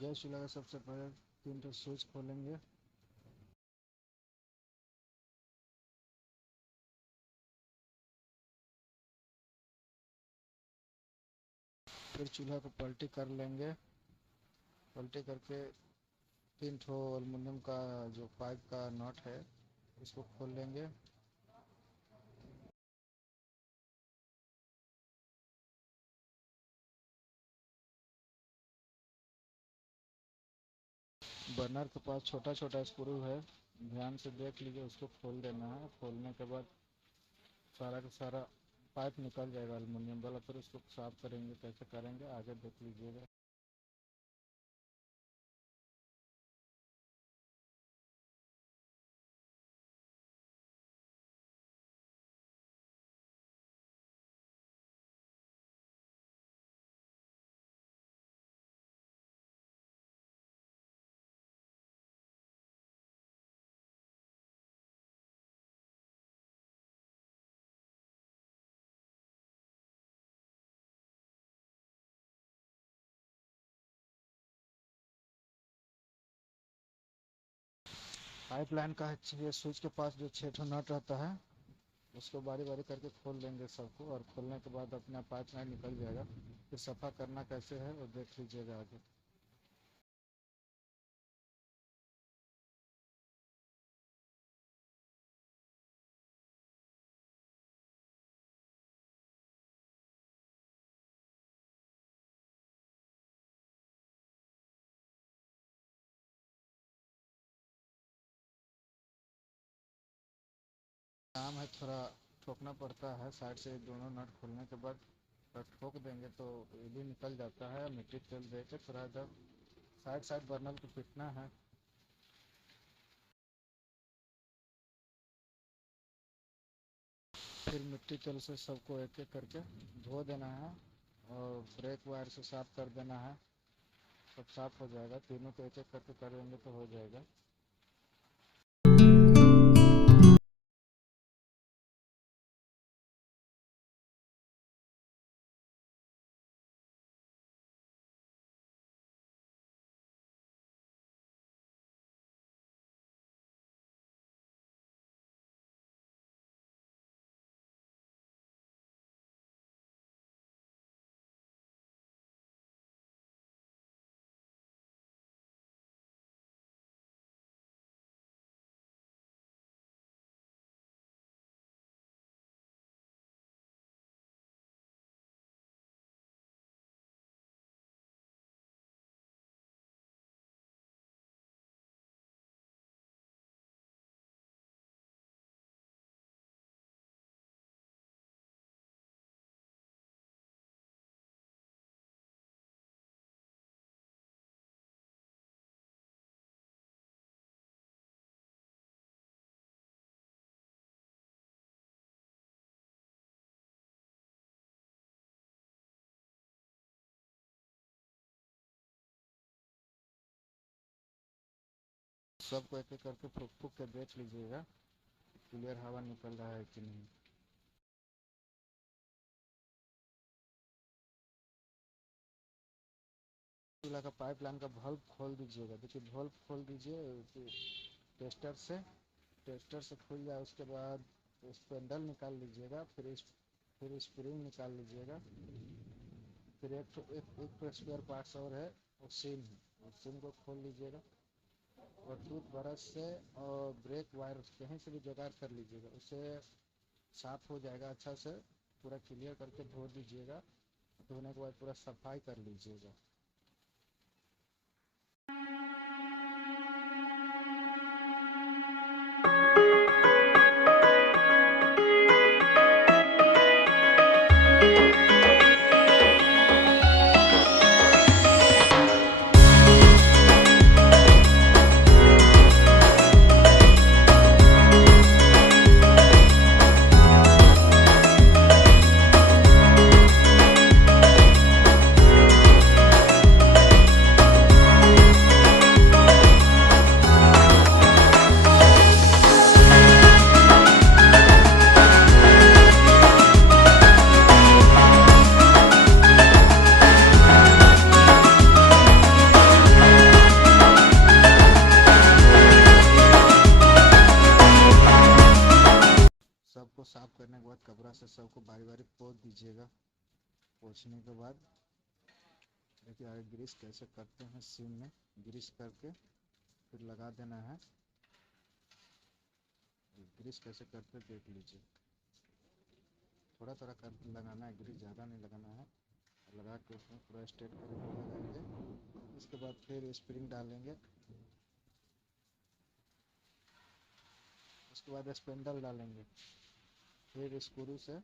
Gas चूल्हा का सबसे पहले 3 तो स्विच खोलेंगे। फिर चूल्हा को पलटी कर लेंगे। पलटी करके 3 ठो एल्युमिनियम का जो पाइप का नट है उसको खोल लेंगे। बर्नर के पास छोटा छोटा स्क्रू है, ध्यान से देख लीजिए, उसको खोल देना है। खोलने के बाद सारा का सारा पाइप निकल जाएगा एल्युमिनियम वाला। फिर उसको साफ करेंगे, कैसे करेंगे आगे देख लीजिएगा। पाइपलाइन का ये स्विच के पास जो 6 ठो नट रहता है उसको बारी बारी करके खोल लेंगे सबको, और खोलने के बाद अपना पाइपलाइन निकल जाएगा। फिर सफ़ा करना कैसे है वो देख लीजिएगा आगे। काम है, थोड़ा ठोकना पड़ता है साइड से। दोनों नट खोलने के बाद ठोक देंगे तो ये भी निकल जाता है। मिट्टी तेल दे के थोड़ा इधर साइड साइड बर्नर को पीटना है। फिर मिट्टी तेल से सबको एक एक करके धो देना है, और ब्रेक वायर से साफ कर देना है। सब साफ हो जाएगा। तीनों को एक एक करके करेंगे तो हो जाएगा। सबको एक एक करके फूक फूक के देख लीजिएगा क्लियर हवा निकल रहा है कि नहीं। चूल्हा का पाइपलाइन का बल्ब खोल दीजिएगा। देखिए बल्ब खोल दीजिए टेस्टर से। टेस्टर से खुल जाए उसके बाद स्पेंडल निकाल लीजिएगा। फिर स्प्रिंग निकाल लीजिएगा। फिर एक तो स्पेयर पार्ट्स और है, वो सील है, उस सील को खोल लीजिएगा। और टूथ ब्रश से और ब्रेक वायर कहीं से भी जुगाड़ कर लीजिएगा, उससे साफ हो जाएगा अच्छा से। पूरा क्लियर करके धो दीजिएगा। धोने के बाद पूरा सफाई कर लीजिएगा। आगे ग्रीस कैसे करते हैं। सीम में ग्रीस करके फिर लगा देना है। ग्रीस कैसे करते देख लीजिए। थोड़ा थोड़ा कर लगाना है ग्रीस, ज़्यादा नहीं लगाना है। लगा के उसमें पूरा स्ट्रेट करके लगाएंगे। उसके बाद फिर स्प्रिंग डालेंगे। उसके बाद स्पेंडल डालेंगे। फिर स्क्रू से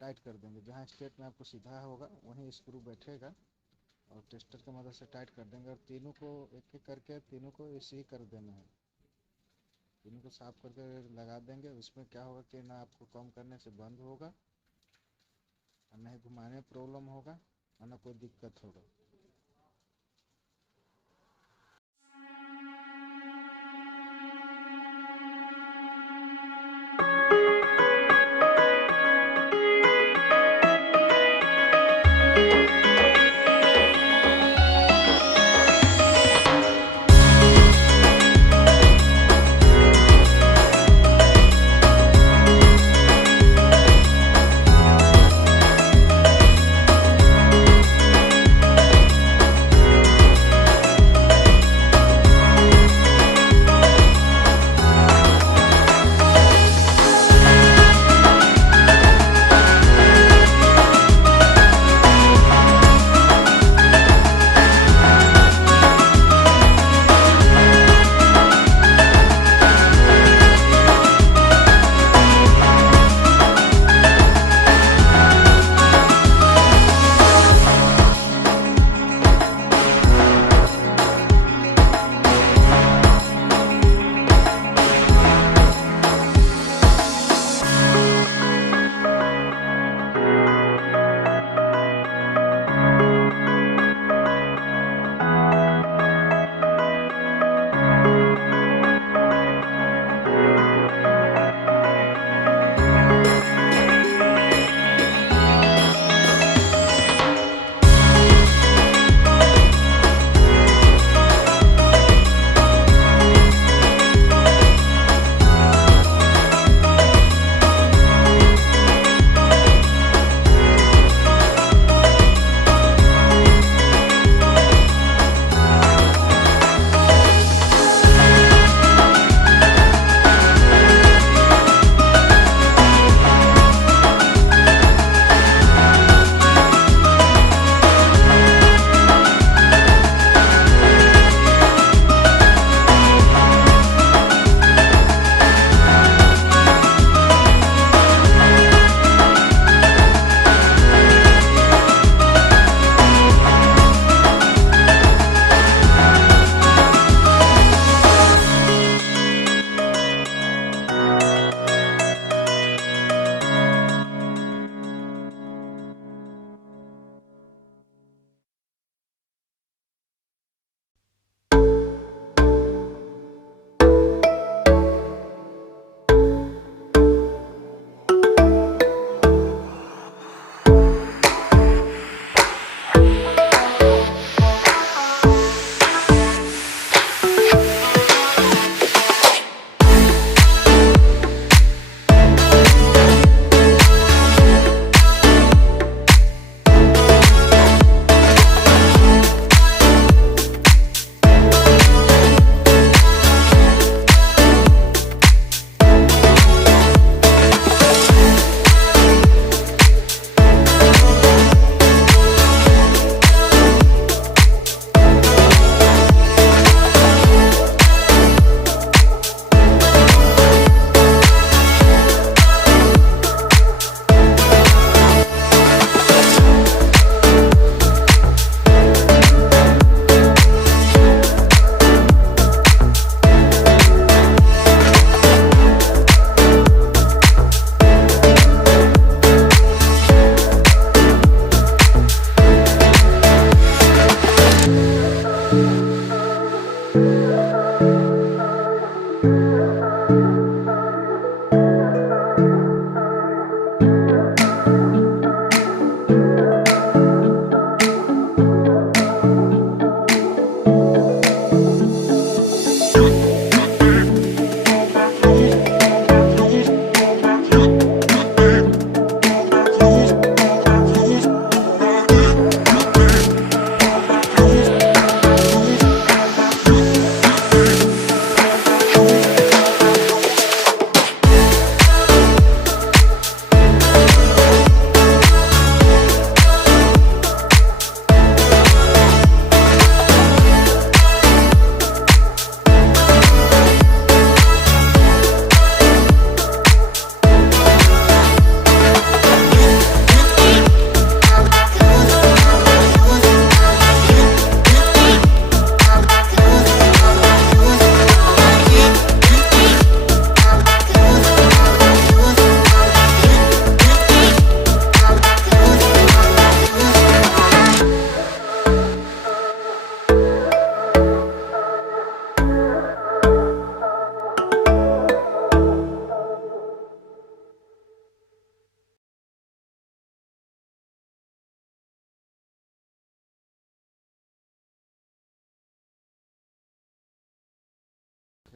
टाइट कर देंगे। जहाँ स्ट्रेट में आपको सीधा होगा वहीं स्क्रू बैठेगा और टेस्टर की मदद से टाइट कर देंगे। और तीनों को एक एक करके तीनों को ऐसे ही कर देना है। तीनों को साफ करके लगा देंगे। उसमें क्या होगा कि ना आपको कम करने से बंद होगा और नहीं घुमाने में प्रॉब्लम होगा और ना कोई दिक्कत होगा।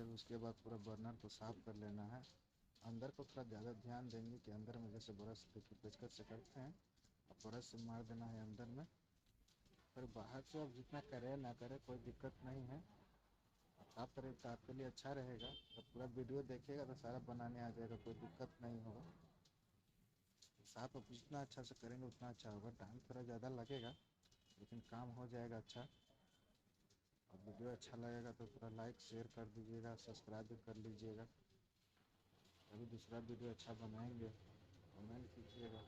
फिर उसके बाद पूरा बर्नर को साफ़ कर लेना है। अंदर को थोड़ा ज़्यादा ध्यान देंगे कि अंदर में जैसे ब्रश देखिए पेचकस से करते हैं और ब्रश से मार देना है अंदर में। पर बाहर से अब जितना करे ना करे कोई दिक्कत नहीं है, साफ करें तो आपके लिए अच्छा रहेगा। तो पूरा वीडियो देखिएगा तो सारा बनाने आ जाएगा, कोई दिक्कत नहीं होगा। साफ आप जितना अच्छा से करेंगे उतना अच्छा होगा। टाइम थोड़ा ज़्यादा लगेगा लेकिन काम हो जाएगा अच्छा। और वीडियो अच्छा लगेगा तो पूरा लाइक शेयर कर दीजिएगा, सब्सक्राइब भी कर लीजिएगा। अभी दूसरा वीडियो अच्छा बनाएंगे, कमेंट कीजिएगा।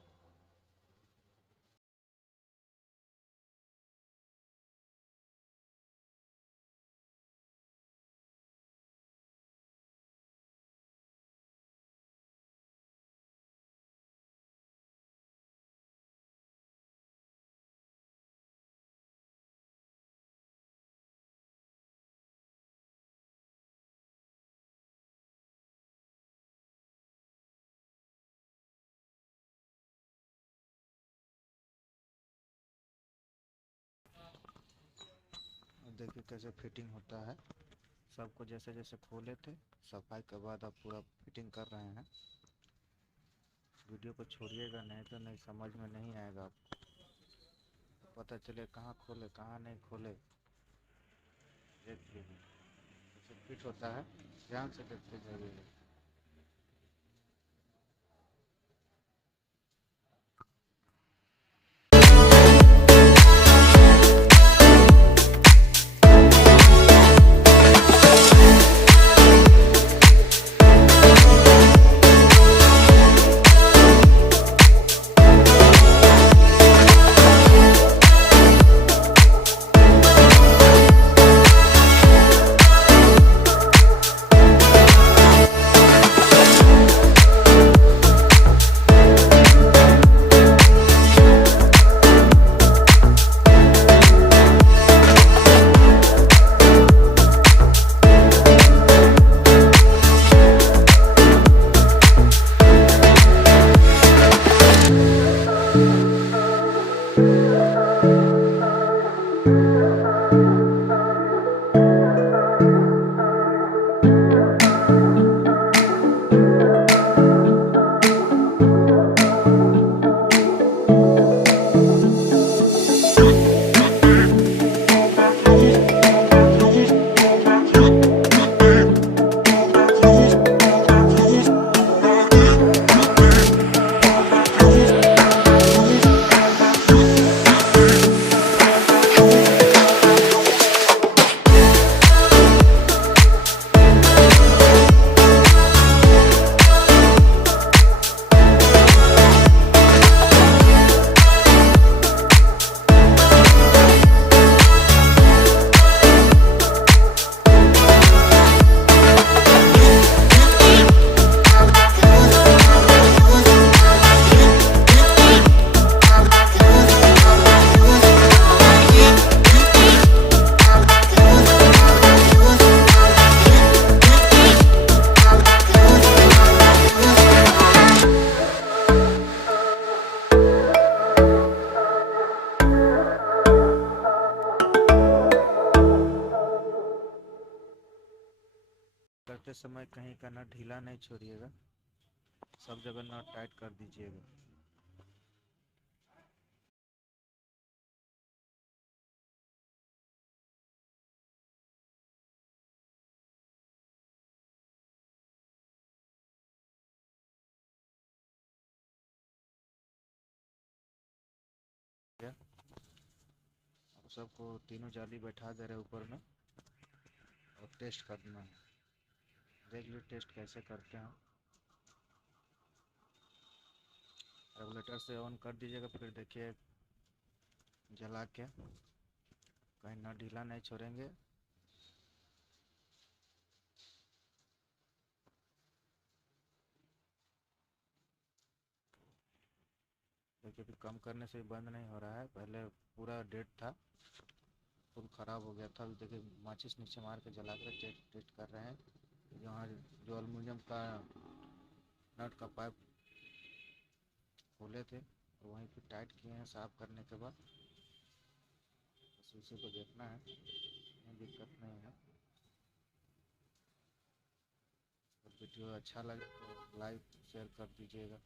देखिए कैसे फिटिंग होता है। सबको जैसे जैसे खोले थे सफाई के बाद अब पूरा फिटिंग कर रहे हैं। वीडियो को छोड़िएगा नहीं तो नहीं समझ में नहीं आएगा आपको, पता चले कहाँ खोले कहाँ नहीं खोले। देख लीजिए कैसे फिट होता है, ध्यान से देखते जाइएगा। करते समय कहीं का नट ढीला नहीं छोड़िएगा, सब जगह नट टाइट कर दीजिएगा। अब सबको तीनों जाली बैठा दे रहे ऊपर में और टेस्ट करना है। देख लीजिए टेस्ट कैसे करते हैं। रेगुलेटर से ऑन कर दीजिएगा, फिर देखिए जला के कहीं ना ढीला नहीं छोड़ेंगे। देखिए अभी कम करने से बंद नहीं हो रहा है, पहले पूरा डेड था, फुल ख़राब हो गया था। अभी देखिए माचिस नीचे मार के जला कर टेस्ट कर रहे हैं। यहाँ जो एल्युमिनियम का नट का पाइप खोले थे वहीं पे टाइट किए हैं साफ़ करने के बाद। बस उसी को देखना है, कोई दिक्कत नहीं है। वीडियो अच्छा लगे तो लाइक शेयर कर दीजिएगा।